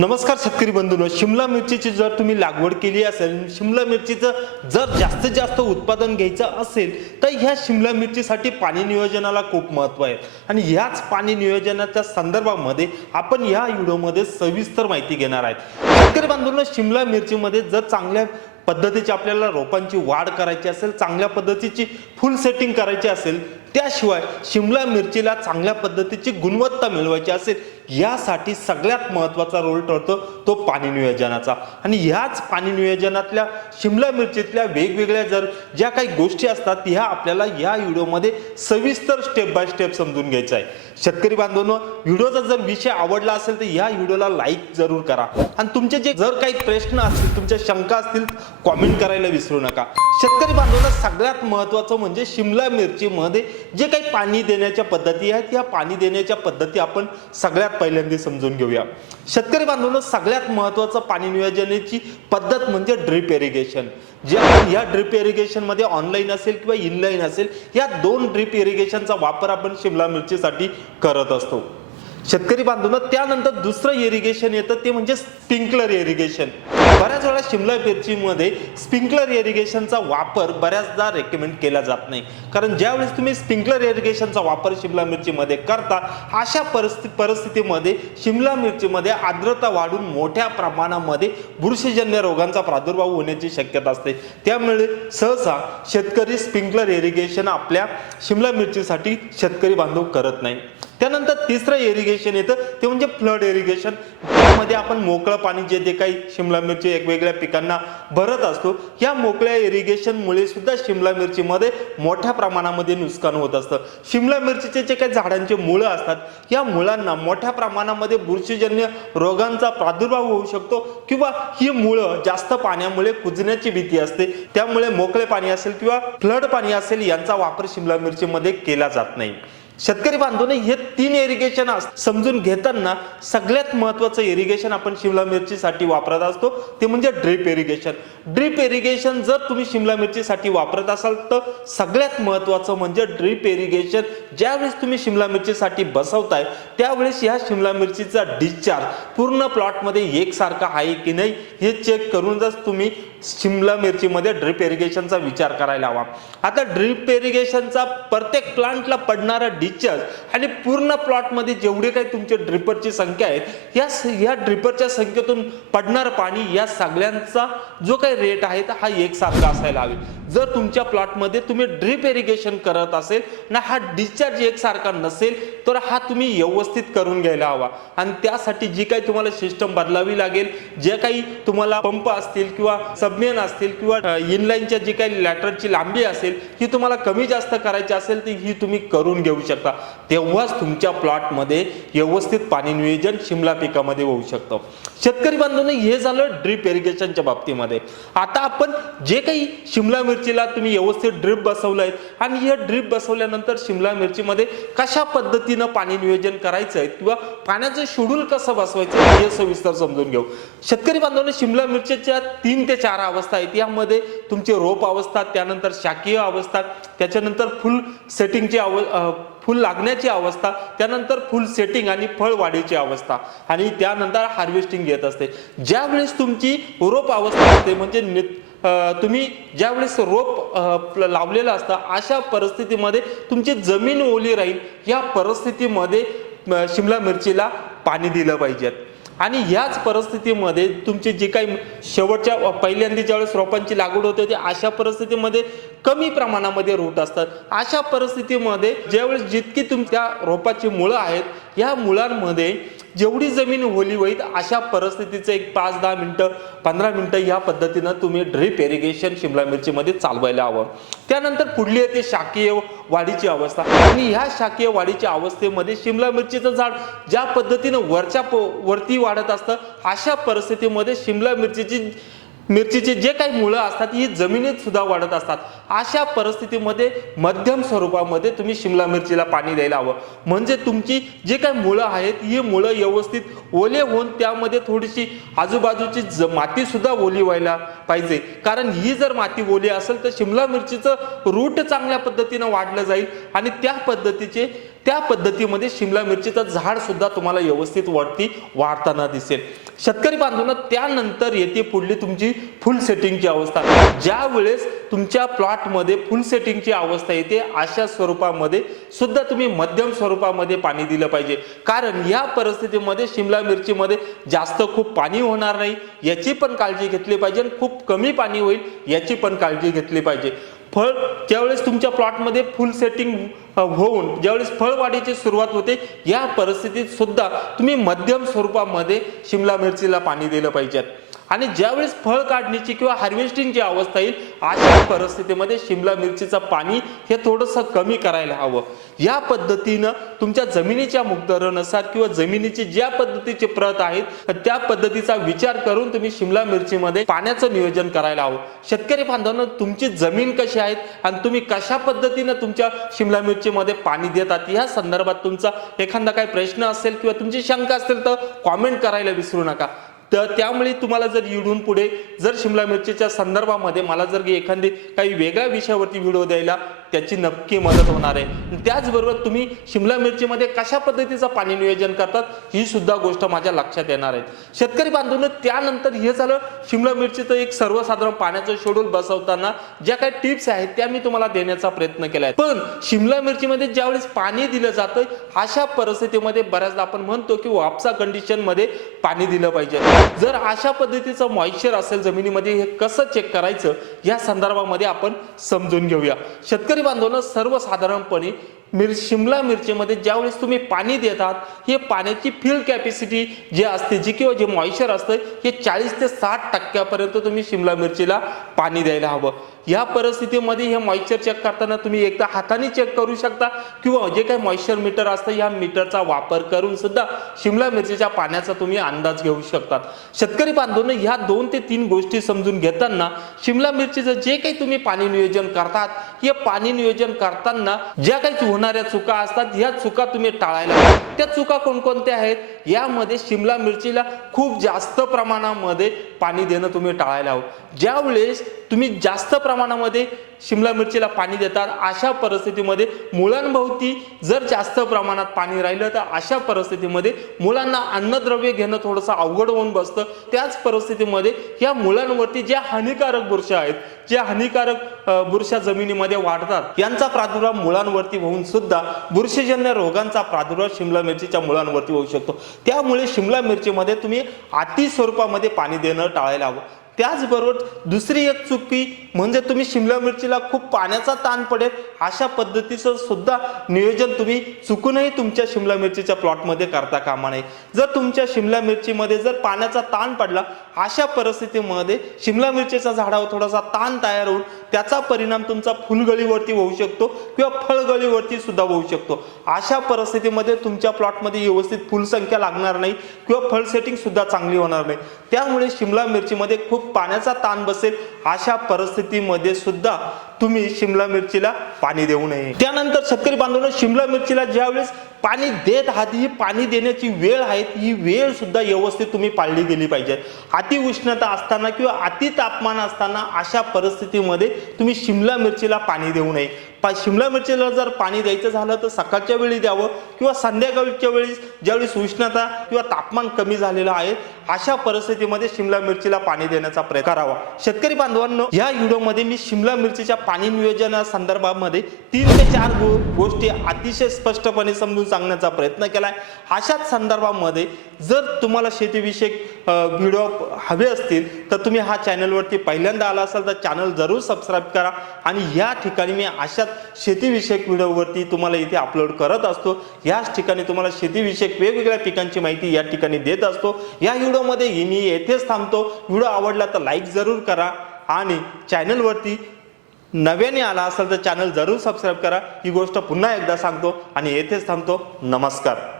नमस्कार शेतकरी बंधूंनो शिमला मिरचीची जर तुम्ही लागवड केली असेल शिमला मिरचीचं जर जास्तीत जास्त उत्पादन घ्यायचं असेल तर ह्या शिमला मिरचीसाठी पाणी नियोजनाला खूप महत्त्व आहे. आणि ह्याच पाणी नियोजनाच्या संदर्भामध्ये आपण ह्या व्हिडिओमध्ये सविस्तर माहिती घेणार आहेत. शेतकरी बांधून शिमला मिरचीमध्ये जर चांगल्या पद्धतीची आपल्याला रोपांची वाढ करायची असेल चांगल्या पद्धतीची फुल सेटिंग करायची असेल त्याशिवाय शिमला मिरचीला चांगल्या पद्धतीची गुणवत्ता मिळवायची असेल यासाठी सगळ्यात महत्त्वाचा रोल ठरतो तो पाणी नियोजनाचा. आणि ह्याच पाणी नियोजनातल्या शिमला मिरचीतल्या वेगवेगळ्या जर ज्या काही गोष्टी असतात ह्या आपल्याला या व्हिडिओमध्ये सविस्तर स्टेप बाय स्टेप समजून घ्यायचं आहे. शेतकरी बांधवांनो व्हिडिओचा जर विषय आवडला असेल तर ह्या व्हिडिओला लाईक जरूर करा. आणि तुमचे जे जर काही प्रश्न असतील तुमच्या शंका असतील कॉमेंट करायला विसरू नका. शेतकरी बांधवांना सगळ्यात महत्त्वाचं म्हणजे शिमला मिरचीमध्ये जे काही पाणी देण्याच्या पद्धती आहेत या पाणी देण्याच्या पद्धती आपण सगळ्यात पहिल्यांदा समजून घेऊया. शेतकरी बांधवांना सगळ्यात महत्त्वाचं पाणी नियोजनाची पद्धत म्हणजे ड्रिप इरिगेशन. जे आपण या ड्रिप इरिगेशनमध्ये ऑनलाईन असेल किंवा इनलाईन असेल या दोन ड्रिप इरिगेशनचा वापर आपण शिमला मिरचीसाठी करत असतो. शेतकरी बांधवांना त्यानंतर दुसरं इरिगेशन येतं ते म्हणजे स्प्रिंकलर इरिगेशन. बऱ्याच वेळा शिमला मिरचीमध्ये स्प्रिंकलर इरिगेशनचा वापर बऱ्याचदा रेकमेंड केला जात नाही. कारण ज्यावेळेस तुम्ही स्प्रिंकलर इरिगेशनचा वापर शिमला मिरचीमध्ये करता अशा परिस्थिती परिस्थितीमध्ये शिमला मिरचीमध्ये आर्द्रता वाढून मोठ्या प्रमाणामध्ये बुरशीजन्य रोगांचा प्रादुर्भाव होण्याची शक्यता असते. त्यामुळे सहसा शेतकरी स्प्रिंकलर इरिगेशन आपल्या शिमला मिरचीसाठी शेतकरी बांधव करत नाही. त्यानंतर तिसरं इरिगेशन येतं ते म्हणजे फ्लड इरिगेशन. त्यामध्ये आपण मोकळं पाणी जे जे काही शिमला मिरची वेगवेगळ्या पिकांना भरत असतो या मोकळ्या इरिगेशनमुळे सुद्धा शिमला मिरचीमध्ये मोठ्या प्रमाणामध्ये नुकसान होत असतं. शिमला मिरचीचे जे काही झाडांचे मुळं असतात या मुळांना मोठ्या प्रमाणामध्ये बुरशीजन्य रोगांचा प्रादुर्भाव होऊ शकतो किंवा ही मुळं जास्त पाण्यामुळे कुजण्याची भीती असते. त्यामुळे मोकळे पाणी असेल किंवा फ्लड पाणी असेल यांचा वापर शिमला मिरचीमध्ये केला जात नाही. शेतकरी बांधवने हे तीन इरिगेशन समजून घेताना सगळ्यात महत्वाचं इरिगेशन आपण शिमला मिरचीसाठी वापरत असतो. ते म्हणजे ड्रीप इरिगेशन ड्रीप इरिगेशन जर तुम्ही शिमला मिरचीसाठी वापरत असाल तर सगळ्यात महत्वाचं म्हणजे ड्रीप इरिगेशन ज्यावेळेस तुम्ही शिमला मिरचीसाठी बसवताय त्यावेळेस ह्या शिमला मिरचीचा डिस्चार्ज पूर्ण प्लॉटमध्ये एकसारखा आहे की नाही हे चेक करूनच तुम्ही शिमला मिरचीमध्ये ड्रीप इरिगेशनचा विचार करायला हवा. आता ड्रीप इरिगेशनचा प्रत्येक प्लांटला पडणारा डिस्चार्ज आणि पूर्ण प्लॉटमध्ये जेवढे काही तुमचे ड्रिपरची संख्या आहेत या या ड्रिपरच्या संख्येतून पडणारं पाणी या सगळ्यांचा जो काही रेट आहे तर हा एकसारखा असायला हवे. जर तुमच्या प्लॉटमध्ये तुम्ही ड्रिप इरिगेशन करत असेल ना हा डिस्चार्ज एकसारखा नसेल तर हा तुम्ही व्यवस्थित करून घ्यायला हवा. आणि त्यासाठी जी काही तुम्हाला सिस्टम बदलावी लागेल जे काही तुम्हाला पंप असतील किंवा सबमेन असतील किंवा इनलाईनच्या जी काही लॅटरची लांबी असेल ही तुम्हाला कमी जास्त करायची असेल तर ही तुम्ही करून घेऊ शकता. तेव्हाच तुमच्या प्लॉटमध्ये व्यवस्थित पाणी नियोजन शिमला पिकामध्ये होऊ शकतं. शेतकरी बांधवांनी हे झालं ड्रीप इरिगेशनच्या बाबतीमध्ये. आता आपण जे काही शिमला मिरचीला तुम्ही व्यवस्थित ड्रिप बसवलंय आणि हे ड्रीप बसवल्यानंतर शिमला मिरचीमध्ये कशा पद्धतीनं पाणी नियोजन करायचं आहे किंवा पाण्याचं शेड्यूल कसं बसवायचं हे सविस्तर समजून घेऊ. शेतकरी बांधवांनी शिमला मिरचीच्या तीन ते चार अवस्था आहेत. यामध्ये तुमचे रोप अवस्था त्यानंतर शाकीय अवस्था त्याच्यानंतर फुल सेटिंगची अव फुल लागण्याची अवस्था त्यानंतर फुल सेटिंग आणि फळ वाढीची अवस्था आणि त्यानंतर हार्वेस्टिंग येत असते. ज्यावेळेस तुमची रोप अवस्था असते म्हणजे तुम्ही ज्यावेळेस रोप लावलेलं असतं अशा परिस्थितीमध्ये तुमची जमीन ओली राहील या परिस्थितीमध्ये शिमला मिरचीला पाणी दिलं पाहिजेत. आणि ह्याच परिस्थितीमध्ये तुमची जी काही शेवटच्या पहिल्यांदा ज्यावेळेस रोपांची लागवड होते ते अशा परिस्थितीमध्ये कमी प्रमाणामध्ये रूट असतात. अशा परिस्थितीमध्ये ज्यावेळेस जितकी तुमच्या रोपाची मुळं आहेत या मुलांमध्ये जेवढी जमीन ओली होईल अशा परिस्थितीचं एक पाच दहा मिनटं पंधरा मिनटं या पद्धतीनं तुम्ही ड्रिप इरिगेशन शिमला मिरचीमध्ये चालवायला हवं. त्यानंतर पुढली येते शाकीय वाढीची अवस्था? आणि ह्या शाकीय वाढीच्या अवस्थेमध्ये शिमला मिरचीचं झाड ज्या पद्धतीनं वरच्या वरती वाढत असतं अशा परिस्थितीमध्ये शिमला मिरचीची मिरचीचे जे काही मुळं असतात ही जमिनीत सुद्धा वाढत असतात. अशा परिस्थितीमध्ये मध्यम स्वरूपामध्ये तुम्ही शिमला मिरचीला पाणी द्यायला हवं. म्हणजे तुमची जे काही मुळं आहेत ही मुळं व्यवस्थित ओले होऊन त्यामध्ये थोडीशी आजूबाजूची ज माती सुद्धा ओली व्हायला पाहिजे. कारण ही जर माती ओली असेल तर शिमला मिरचीचं रूट चांगल्या पद्धतीनं वाढलं जाईल आणि त्या पद्धतीचे त्या पद्धतीमध्ये शिमला मिरचीचं झाड सुद्धा तुम्हाला व्यवस्थित वाढती वाढताना दिसेल. शेतकरी बांधवांना त्यानंतर येते पुढली तुमची फुल सेटिंगची अवस्था. ज्या वेळेस तुमच्या प्लॉटमध्ये फुल सेटिंगची अवस्था येते अशा स्वरूपामध्ये सुद्धा तुम्ही मध्यम स्वरूपामध्ये पाणी दिलं पाहिजे. कारण या परिस्थितीमध्ये शिमला मिरचीमध्ये जास्त खूप पाणी होणार नाही याची पण काळजी घेतली पाहिजे खूप कमी पाणी होईल याची पण काळजी घेतली पाहिजे. फळ ज्यावेळेस तुमच्या प्लॉटमध्ये फुल सेटिंग होऊन ज्यावेळेस फळवाढीची सुरुवात होते या परिस्थितीत सुद्धा तुम्ही मध्यम स्वरूपामध्ये शिमला मिरचीला पाणी दिलं पाहिजेत. आणि ज्यावेळेस फळ काढणीची किंवा हार्वेस्टिंगची अवस्था येईल अशा परिस्थितीमध्ये शिमला मिरचीचं पाणी हे थोडंसं कमी करायला हवं. या पद्धतीनं तुमच्या जमिनीच्या मुक्तरनुसार किंवा जमिनीची ज्या पद्धतीची प्रत आहेत त्या पद्धतीचा विचार करून तुम्ही शिमला मिरचीमध्ये पाण्याचं नियोजन करायला हवं. शेतकरी बांधवांनो तुमची जमीन कशी आहे आणि तुम्ही कशा पद्धतीनं तुमच्या शिमला मिरचीमध्ये पाणी देतात या संदर्भात तुमचा एखादा काही प्रश्न असेल किंवा तुमची शंका असेल तर कॉमेंट करायला विसरू नका. तर त्यामुळे तुम्हाला जर इडून पुढे जर शिमला मिरचीच्या संदर्भामध्ये मला जर एखादी काही वेगळ्या विषयावरती व्हिडिओ द्यायला त्याची नक्की मदत होणार आहे. त्याचबरोबर तुम्ही शिमला मिरचीमध्ये कशा पद्धतीचं पाणी नियोजन करतात ही सुद्धा गोष्ट माझ्या लक्षात येणार आहे शेतकरी बांधून त्यानंतर हे झालं शिमला मिरचीचं एक सर्वसाधारण पाण्याचं शेड्यूल बसवताना ज्या काही टिप्स आहेत त्या मी तुम्हाला देण्याचा प्रयत्न केला आहे पण शिमला मिरचीमध्ये ज्यावेळेस पाणी दिलं जातं अशा परिस्थितीमध्ये बऱ्याचदा आपण म्हणतो की वापसा कंडिशनमध्ये पाणी दिलं पाहिजे. जर अशा पद्धतीचं मॉइश्चर असेल जमिनीमध्ये हे कसं चेक करायचं या संदर्भामध्ये आपण समजून घेऊया. शेतकरी बांधवांना सर्वसाधारणपणे मिर शिमला मिरचीमध्ये ज्यावेळेस तुम्ही पाणी देतात हे पाण्याची फील्ड कॅपॅसिटी जी असते जी किंवा जे मॉइश्चर असतं हे चाळीस ते साठ टक्क्यापर्यंत तुम्ही शिमला मिरचीला पाणी द्यायला हवं. या परिस्थितीमध्ये हे मॉइश्चर चेक करताना तुम्ही एकदा हाताने चेक करू शकता किंवा जे काही मॉइश्चर मीटर असतं या मीटरचा वापर करून सुद्धा शिमला मिरचीच्या पाण्याचा तुम्ही अंदाज घेऊ शकतात. शेतकरी बांधवांनो ह्या दोन ते तीन गोष्टी समजून घेताना शिमला मिरचीचं जे काही तुम्ही पाणी नियोजन करतात हे पाणी नियोजन करताना ज्या काही होणाऱ्या चुका असतात ह्या चुका तुम्ही टाळायला त्या चुका कोणकोणत्या आहेत? यामध्ये शिमला मिरचीला खूप जास्त प्रमाणामध्ये पाणी देणं तुम्ही टाळायला हवं. ज्यावेळेस तुम्ही जास्त प्रमाणामध्ये शिमला मिरचीला पाणी देतात. अशा परिस्थितीमध्ये मुलांभोवती जर जास्त प्रमाणात पाणी राहिलं तर अशा परिस्थितीमध्ये मुलांना अन्नद्रव्य घेणं थोडंसं अवघड होऊन बसतं. त्याच परिस्थितीमध्ये या मुलांवरती ज्या हानिकारक बुरशा आहेत ज्या हानिकारक बुरशा जमिनीमध्ये वाढतात यांचा प्रादुर्भाव मुलांवरती होऊन सुद्धा बुरशीजन्य रोगांचा प्रादुर्भाव शिमला मिरचीच्या मुलांवरती होऊ शकतो. त्यामुळे शिमला मिरचीमध्ये तुम्ही अति स्वरूपामध्ये पाणी देणं टाळायला हवं. त्याचबरोबर दुसरी एक चुकी म्हणजे तुम्ही शिमला मिरचीला खूप पाण्याचा ताण पडेल अशा पद्धतीचं सुद्धा नियोजन तुम्ही चुकूनही तुमच्या शिमला मिरचीच्या प्लॉटमध्ये करता कामा नये. जर तुमच्या शिमला मिरचीमध्ये जर पाण्याचा ताण पडला अशा परिस्थितीमध्ये शिमला मिरचीच्या झाडावर थोडासा ताण तयार होऊन त्याचा परिणाम तुमचा फुलगळीवरती होऊ शकतो किंवा फळगळीवरती सुद्धा होऊ शकतो. अशा परिस्थितीमध्ये तुमच्या प्लॉटमध्ये व्यवस्थित फुलसंख्या लागणार नाही किंवा फळ सेटिंग सुद्धा चांगली होणार नाही. त्यामुळे शिमला मिरचीमध्ये खूप पाण्याचा ताण बसेल अशा परिस्थितीमध्ये सुद्धा तुम्ही शिमला मिरचीला पाणी देऊ नये. त्यानंतर शेतकरी बांधवांनो शिमला मिरचीला ज्यावेळेस पाणी देत आहात ही पाणी देण्याची वेळ आहे ही वेळ सुद्धा व्यवस्थित तुम्ही पाळली गेली पाहिजे. अति उष्णता असताना किंवा अति तापमान असताना अशा परिस्थितीमध्ये तुम्ही शिमला मिरचीला पाणी देऊ नये. पा शिमला मिरचीला जर पाणी द्यायचं झालं तर सकाळच्या वेळी द्यावं किंवा संध्याकाळच्या वेळी ज्यावेळेस उष्णता किंवा तापमान कमी झालेलं आहे अशा परिस्थितीमध्ये शिमला मिरचीला पाणी देण्याचा प्रयत्न करावा. शेतकरी बांधवांनो या व्हिडिओमध्ये मी शिमला मिरचीच्या पाणी नियोजना संदर्भामध्ये तीन ते चार गो गोष्टी अतिशय स्पष्टपणे समजून सांगण्याचा प्रयत्न केला आहे अशाच संदर्भामध्ये जर तुम्हाला शेतीविषयक व्हिडिओ हवे असतील तर तुम्ही हा चॅनलवरती पहिल्यांदा आला असाल तर चॅनल जरूर सबस्क्राईब करा. आणि या ठिकाणी मी अशाच शेतीविषयक व्हिडिओवरती तुम्हाला इथे अपलोड करत असतो. याच ठिकाणी तुम्हाला शेतीविषयक वेगवेगळ्या पिकांची माहिती या ठिकाणी देत असतो. या व्हिडिओमध्ये मी येथेच थांबतो. व्हिडिओ आवडला तर लाईक जरूर करा आणि चॅनलवरती नव्याने आला असेल तर चॅनल जरूर सबस्क्राईब करा. ही गोष्ट पुन्हा एकदा सांगतो आणि येथेच थांबतो. नमस्कार.